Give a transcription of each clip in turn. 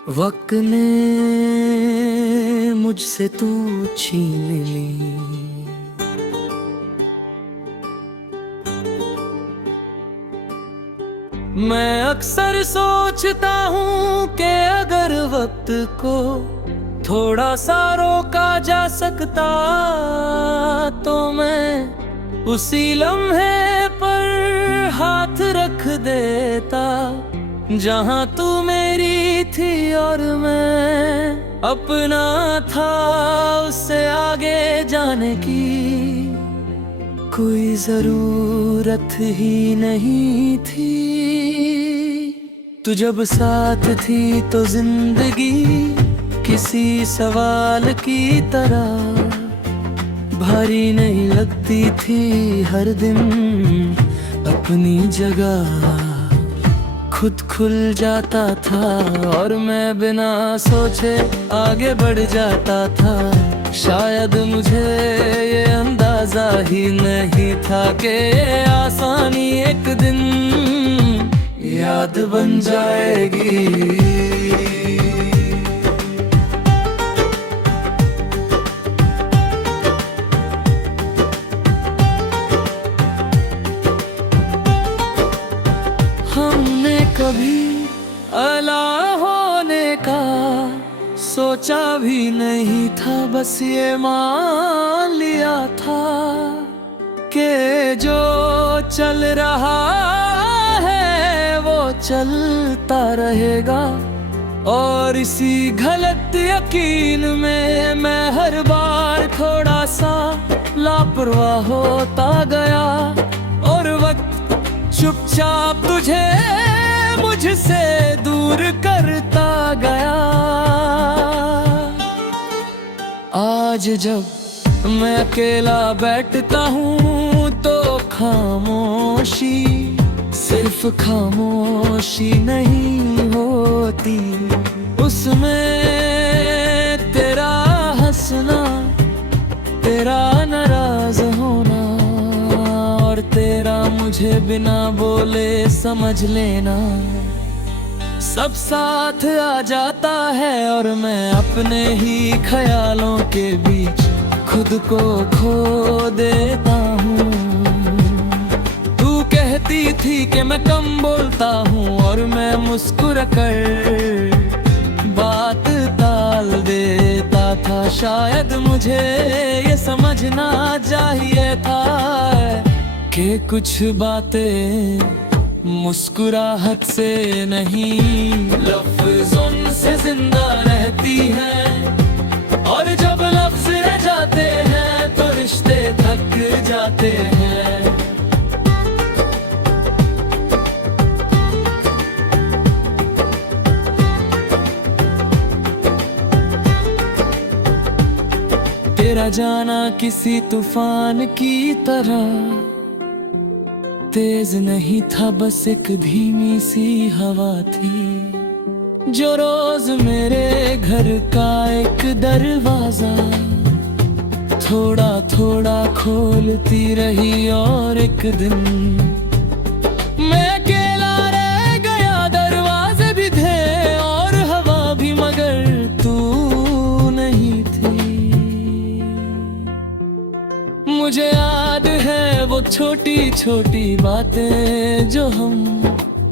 वक्त ने मुझसे तू छीन ली। मैं अक्सर सोचता हूँ कि अगर वक्त को थोड़ा सा रोका जा सकता तो मैं उसी लम्हे पर हाथ रख देता जहाँ तू मेरी थी और मैं अपना था। उससे आगे जाने की कोई जरूरत ही नहीं थी। तू जब साथ थी तो जिंदगी किसी सवाल की तरह भारी नहीं लगती थी। हर दिन अपनी जगह खुद खुल जाता था और मैं बिना सोचे आगे बढ़ जाता था। शायद मुझे ये अंदाजा ही नहीं था कि ये आसानी एक दिन याद बन जाएगी। हमने कभी अलग होने का सोचा भी नहीं था, बस ये मान लिया था कि जो चल रहा है वो चलता रहेगा। और इसी गलत यकीन में मैं हर बार थोड़ा सा लापरवाह होता गया और वक्त चुपचाप तुझे मुझसे दूर करता गया। आज जब मैं अकेला बैठता हूँ तो खामोशी सिर्फ खामोशी नहीं होती, उसमें तेरा हंसना, तेरा नाराज होना और तेरा मुझे बिना बोले समझ लेना सब साथ आ जाता है। और मैं अपने ही ख्यालों के बीच खुद को खो देता हूँ। तू कहती थी कि मैं कम बोलता हूँ और मैं मुस्कुरा कर बात टाल देता था। शायद मुझे ये समझना चाहिए था कि कुछ बातें मुस्कुराहट से नहीं लफ्जों से जिंदा रहती हैं, और जब लफ्ज रह जाते हैं तो रिश्ते थक जाते हैं। तेरा जाना किसी तूफान की तरह तेज नहीं था, बस एक धीमी सी हवा थी जो रोज मेरे घर का एक दरवाजा थोड़ा थोड़ा खोलती रही। और एक दिन मैं अकेला रह गया, दरवाजे भी थे और हवा भी, मगर तू नहीं थी। मुझे याद है वो छोटी छोटी बातें जो हम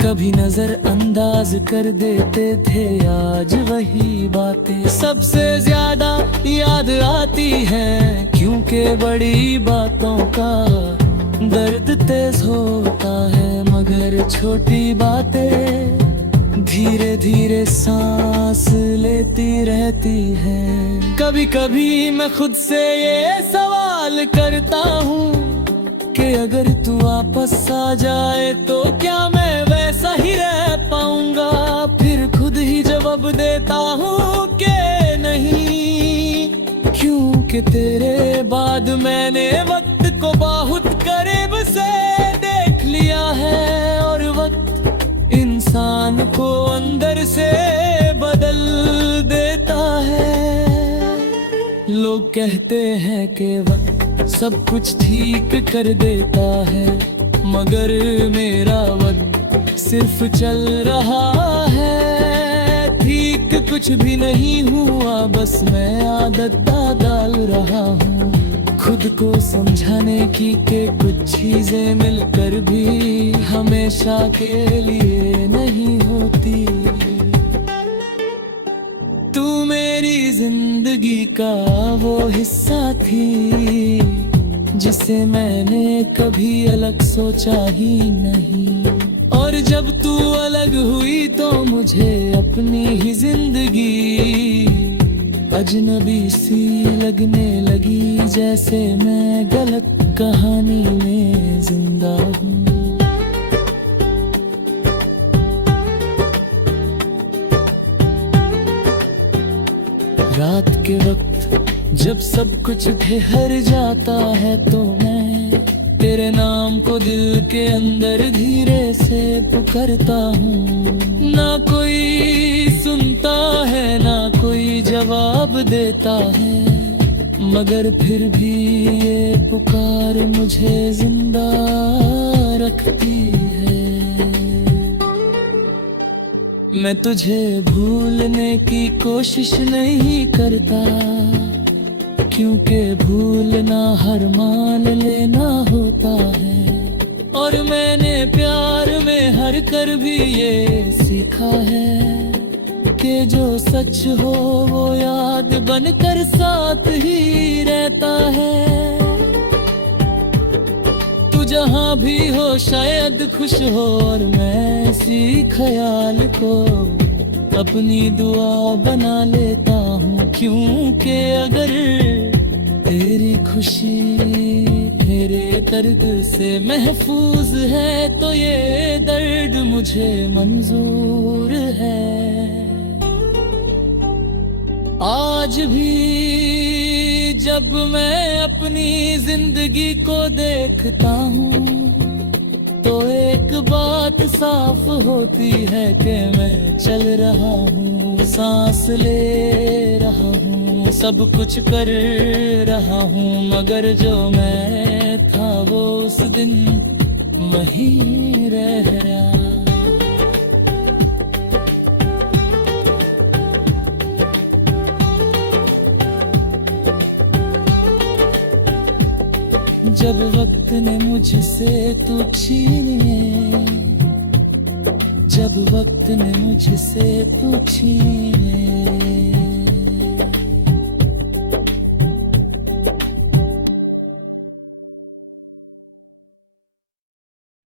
कभी नजर अंदाज कर देते थे। आज वही बातें सबसे ज्यादा याद आती हैं, क्योंकि बड़ी बातों का दर्द तेज होता है, मगर छोटी बातें धीरे धीरे सांस लेती रहती है। कभी कभी मैं खुद से ये सवाल करता हूँ कि अगर तू वापस आ जाए तो क्या मैं वैसा ही रह पाऊंगा। फिर खुद ही जवाब देता हूँ कि नहीं, क्योंकि तेरे बाद मैंने वक्त को बहुत करीब से देख लिया है और वक्त इंसान को अंदर से बदल देता है। लोग कहते हैं कि वक्त सब कुछ ठीक कर देता है, मगर मेरा वक्त सिर्फ चल रहा है, ठीक कुछ भी नहीं हुआ, बस मैं आदत डाल रहा हूँ खुद को समझाने की कि कुछ चीजें मिलकर भी हमेशा के लिए नहीं होती। तू मेरी जिंदगी का वो हिस्सा थी जिसे मैंने कभी अलग सोचा ही नहीं, और जब तू अलग हुई तो मुझे अपनी ही जिंदगी अजनबी सी लगने लगी, जैसे मैं गलत कहानी में जिंदा हूँ। रात के वक्त जब सब कुछ ठहर जाता है तो मैं तेरे नाम को दिल के अंदर धीरे से पुकारता हूँ। ना कोई सुनता है ना कोई जवाब देता है, मगर फिर भी ये पुकार मुझे जिंदा रखती है। मैं तुझे भूलने की कोशिश नहीं करता, क्योंकि भूलना हर मान लेना होता है, और मैंने प्यार में हर कर भी ये सीखा है कि जो सच हो वो याद बनकर साथ ही रहता है। तू जहाँ भी हो शायद खुश हो, और मैं इसी ख्याल को अपनी दुआ बना लेता हूँ, क्योंकि अगर तेरी खुशी मेरे दर्द से महफूज है तो ये दर्द मुझे मंजूर है। आज भी जब मैं अपनी जिंदगी को देखता हूँ तो एक बात साफ होती है कि मैं चल रहा हूँ, सांस ले रहा हूँ, सब कुछ कर रहा हूँ, मगर जो मैं था वो उस दिन वहीं रह गया। जब वक्त ने मुझसे तू छीने, जब वक्त ने मुझसे तू छीने